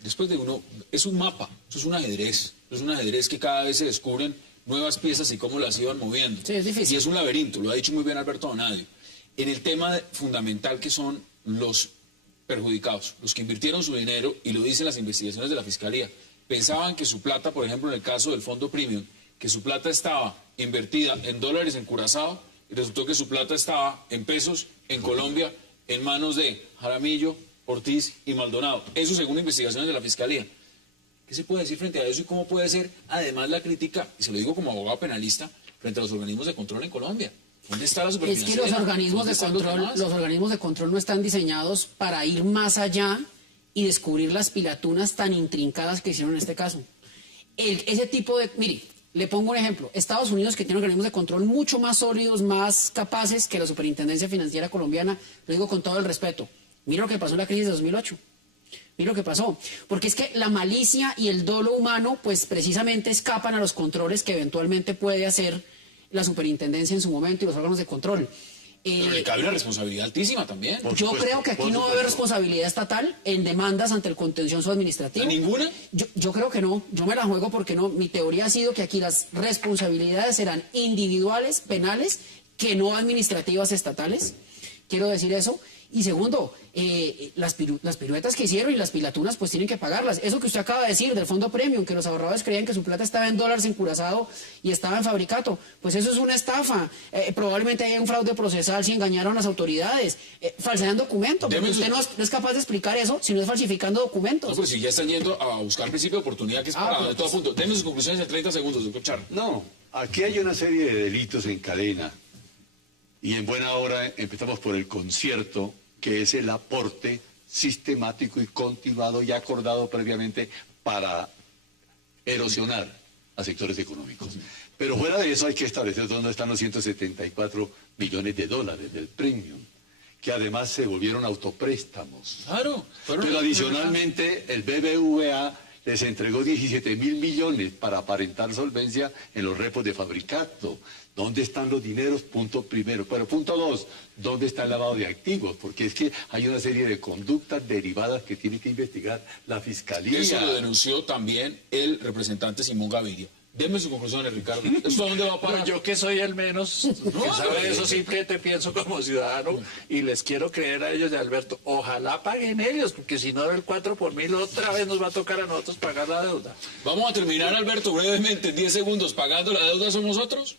después de uno? Es un mapa, eso es un ajedrez que cada vez se descubren nuevas piezas y cómo las iban moviendo. Sí, es difícil. Y es un laberinto, lo ha dicho muy bien Alberto Donadio. En el tema fundamental que son los perjudicados, los que invirtieron su dinero, y lo dicen las investigaciones de la Fiscalía, pensaban que su plata, por ejemplo, en el caso del Fondo Premium, que su plata estaba invertida en dólares en Curazao, y resultó que su plata estaba en pesos en Colombia, en manos de Jaramillo, Ortiz y Maldonado. Eso según investigaciones de la Fiscalía. ¿Qué se puede decir frente a eso y cómo puede ser, además, la crítica, y se lo digo como abogado penalista, frente a los organismos de control en Colombia? ¿Dónde está la Es superfinanciación? que los organismos de control no están diseñados para ir más allá y descubrir las pilatunas tan intrincadas que hicieron en este caso. Ese tipo de... Mire, le pongo un ejemplo. Estados Unidos, que tiene organismos de control mucho más sólidos, más capaces que la Superintendencia Financiera Colombiana, lo digo con todo el respeto. Mira lo que pasó en la crisis de 2008. Mira lo que pasó. Porque es que la malicia y el dolo humano, pues precisamente escapan a los controles que eventualmente puede hacer la superintendencia en su momento y los órganos de control. Pero le cabe una responsabilidad altísima también. Yo creo que aquí no va a haber responsabilidad estatal en demandas ante el contencioso administrativo. ¿Ninguna? Yo creo que no. Yo me la juego porque no. Mi teoría ha sido que aquí las responsabilidades serán individuales, penales, que no administrativas estatales. Quiero decir eso. Y segundo, las piruetas que hicieron y las pilatunas pues tienen que pagarlas. Eso que usted acaba de decir del Fondo Premium, que los ahorradores creían que su plata estaba en dólares en Curazao y estaba en Fabricato, pues eso es una estafa. Probablemente haya un fraude procesal si engañaron a las autoridades. Falsean documentos, porque usted no es capaz de explicar eso si no es falsificando documentos. No, pero si ya están yendo a buscar principio de oportunidad, que es para de todo punto. Denme sus conclusiones en 30 segundos, doctor Charri. No, aquí hay una serie de delitos en cadena. Y en buena hora empezamos por el concierto, que es el aporte sistemático y continuado y acordado previamente para erosionar a sectores económicos. Pero fuera de eso hay que establecer dónde están los 174 millones de dólares del premium, que además se volvieron autopréstamos. Claro. Pero adicionalmente el BBVA les entregó 17.000 millones para aparentar solvencia en los repos de Fabricato. ¿Dónde están los dineros? Punto primero. Pero punto dos, ¿dónde está el lavado de activos? Porque es que hay una serie de conductas derivadas que tiene que investigar la Fiscalía. Eso lo denunció también el representante Simón Gaviria. Deme sus conclusiones, Ricardo. ¿Esto a dónde va a parar? No, yo que soy el menos que sabe eso, simplemente pienso como ciudadano y les quiero creer a ellos de Alberto. Ojalá paguen ellos, porque si no, el 4 por 1000 otra vez nos va a tocar a nosotros pagar la deuda. Vamos a terminar, Alberto, brevemente, en 10 segundos. ¿Pagando la deuda somos nosotros?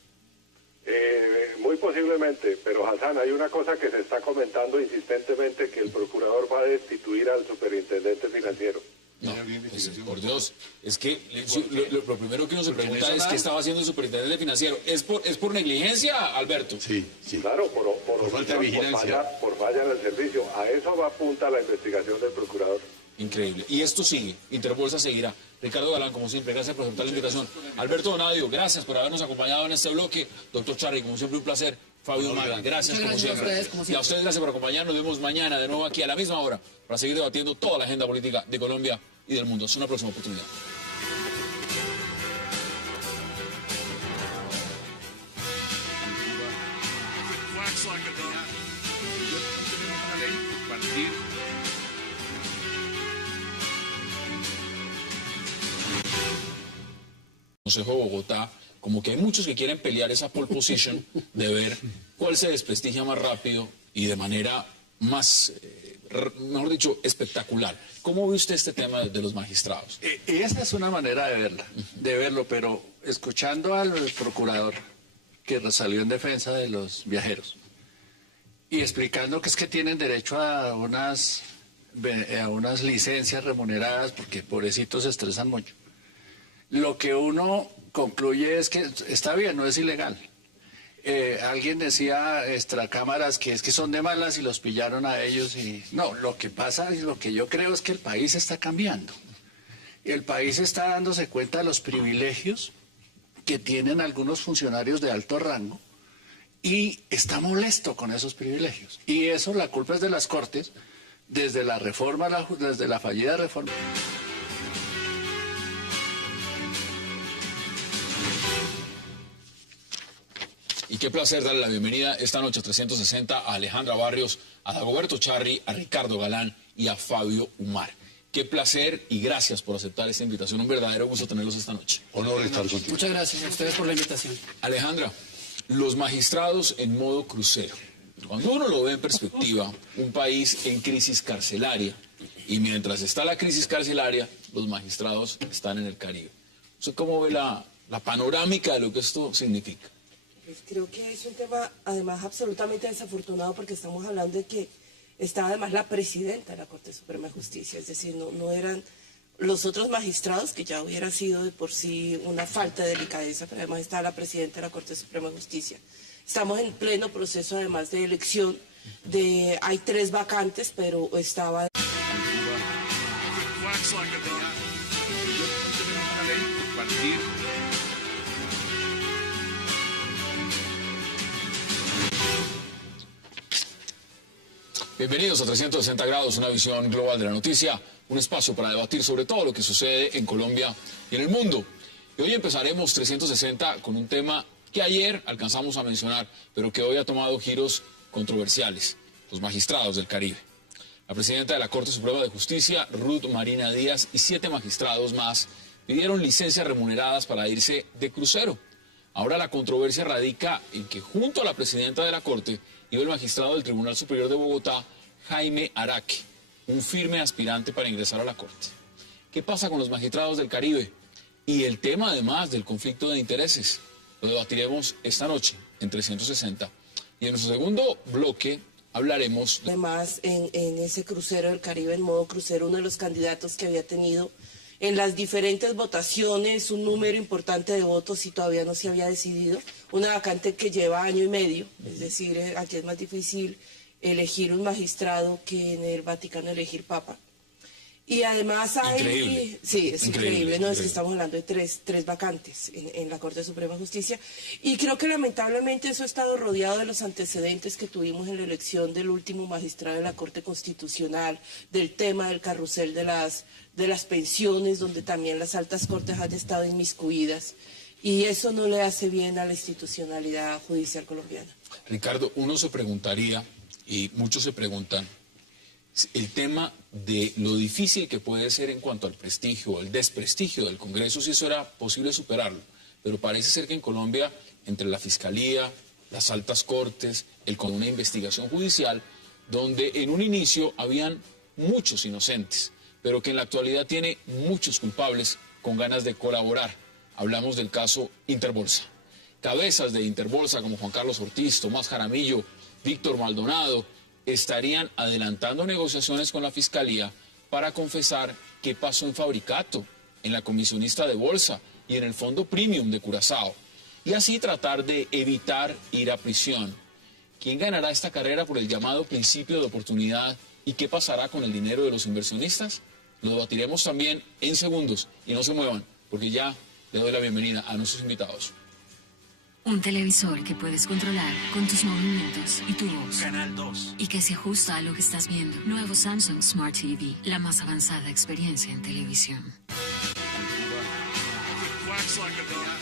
Muy posiblemente, pero Hassan, hay una cosa que se está comentando insistentemente, que el procurador va a destituir al superintendente financiero. No, pues, por Dios, es que lo primero que uno se pregunta es qué estaba haciendo el superintendente financiero. ¿Es por negligencia, Alberto? Sí. Claro, por falta de vigilancia. Por falla en el servicio. A eso va apunta la investigación del procurador. Increíble. Y esto sigue. Interbolsa seguirá. Ricardo Galán, como siempre, gracias por aceptar la invitación. Alberto Donadio, gracias por habernos acompañado en este bloque. Doctor Charri, como siempre, un placer. Fabio Umar, gracias como siempre. Y a ustedes, gracias por acompañarnos. Nos vemos mañana de nuevo aquí a la misma hora para seguir debatiendo toda la agenda política de Colombia y del mundo. Es una próxima oportunidad. Consejo de Bogotá, como que hay muchos que quieren pelear esa pole position de ver cuál se desprestigia más rápido y de manera más, mejor dicho, espectacular. ¿Cómo ve usted este tema de los magistrados? Esa es una manera de verlo, pero escuchando al procurador que salió en defensa de los viajeros y explicando que es que tienen derecho a unas licencias remuneradas porque pobrecitos se estresan mucho. Lo que uno concluye es que está bien, no es ilegal. Alguien decía extracámaras que es que son de malas y los pillaron a ellos. No, lo que pasa y lo que yo creo es que el país está cambiando. El país está dándose cuenta de los privilegios que tienen algunos funcionarios de alto rango y está molesto con esos privilegios. Y eso la culpa es de las Cortes, desde la reforma, desde la fallida reforma. Y qué placer darle la bienvenida esta noche a 360 a Alejandra Barrios, a Dagoberto Charri, a Ricardo Galán y a Fabio Umar. Qué placer y gracias por aceptar esta invitación. Un verdadero gusto tenerlos esta noche. Honor estar contigo. Muchas gracias a ustedes por la invitación. Alejandra, los magistrados en modo crucero. Cuando uno lo ve en perspectiva, un país en crisis carcelaria, y mientras está la crisis carcelaria, los magistrados están en el Caribe. ¿Usted cómo ve la panorámica de lo que esto significa? Pues creo que es un tema, además, absolutamente desafortunado porque estamos hablando de que está además la presidenta de la Corte Suprema de Justicia, es decir, no eran los otros magistrados, que ya hubiera sido de por sí una falta de delicadeza, pero además está la presidenta de la Corte Suprema de Justicia. Estamos en pleno proceso, además, de elección. Hay 3 vacantes, pero estaba... Bienvenidos a 360 grados, una visión global de la noticia, un espacio para debatir sobre todo lo que sucede en Colombia y en el mundo. Y hoy empezaremos 360 con un tema que ayer alcanzamos a mencionar, pero que hoy ha tomado giros controversiales: los magistrados del Caribe. La presidenta de la Corte Suprema de Justicia, Ruth Marina Díaz, y 7 magistrados más pidieron licencias remuneradas para irse de crucero. Ahora la controversia radica en que junto a la presidenta de la Corte iba el magistrado del Tribunal Superior de Bogotá, Jaime Araque, un firme aspirante para ingresar a la Corte. ¿Qué pasa con los magistrados del Caribe? Y el tema, además, del conflicto de intereses. Lo debatiremos esta noche en 360. Y en nuestro segundo bloque hablaremos... Además, en ese crucero del Caribe, en modo crucero, uno de los candidatos que había tenido en las diferentes votaciones un número importante de votos y todavía no se había decidido, una vacante que lleva año y medio, es decir, aquí es más difícil elegir un magistrado que en el Vaticano elegir papa. Y además hay... Increíble. Sí, es increíble, ¿no? Es que increíble. estamos hablando de tres vacantes en la Corte Suprema de Justicia. Y creo que lamentablemente eso ha estado rodeado de los antecedentes que tuvimos en la elección del último magistrado de la Corte Constitucional, del tema del carrusel de las pensiones, donde también las altas cortes han estado inmiscuidas. Y eso no le hace bien a la institucionalidad judicial colombiana. Ricardo, uno se preguntaría, y muchos se preguntan, el tema de lo difícil que puede ser en cuanto al prestigio o el desprestigio del Congreso, si eso era posible superarlo. Pero parece ser que en Colombia, entre la Fiscalía, las altas cortes, con una investigación judicial, donde en un inicio habían muchos inocentes, pero que en la actualidad tiene muchos culpables con ganas de colaborar. Hablamos del caso Interbolsa. Cabezas de Interbolsa como Juan Carlos Ortiz, Tomás Jaramillo, Víctor Maldonado, estarían adelantando negociaciones con la Fiscalía para confesar qué pasó en Fabricato, en la comisionista de Bolsa y en el Fondo Premium de Curazao, y así tratar de evitar ir a prisión. ¿Quién ganará esta carrera por el llamado principio de oportunidad y qué pasará con el dinero de los inversionistas? Lo debatiremos también en segundos y no se muevan, porque ya le doy la bienvenida a nuestros invitados. Un televisor que puedes controlar con tus movimientos y tu voz. Canal 2. Y que se ajusta a lo que estás viendo. Nuevo Samsung Smart TV, la más avanzada experiencia en televisión. Wax like a dog.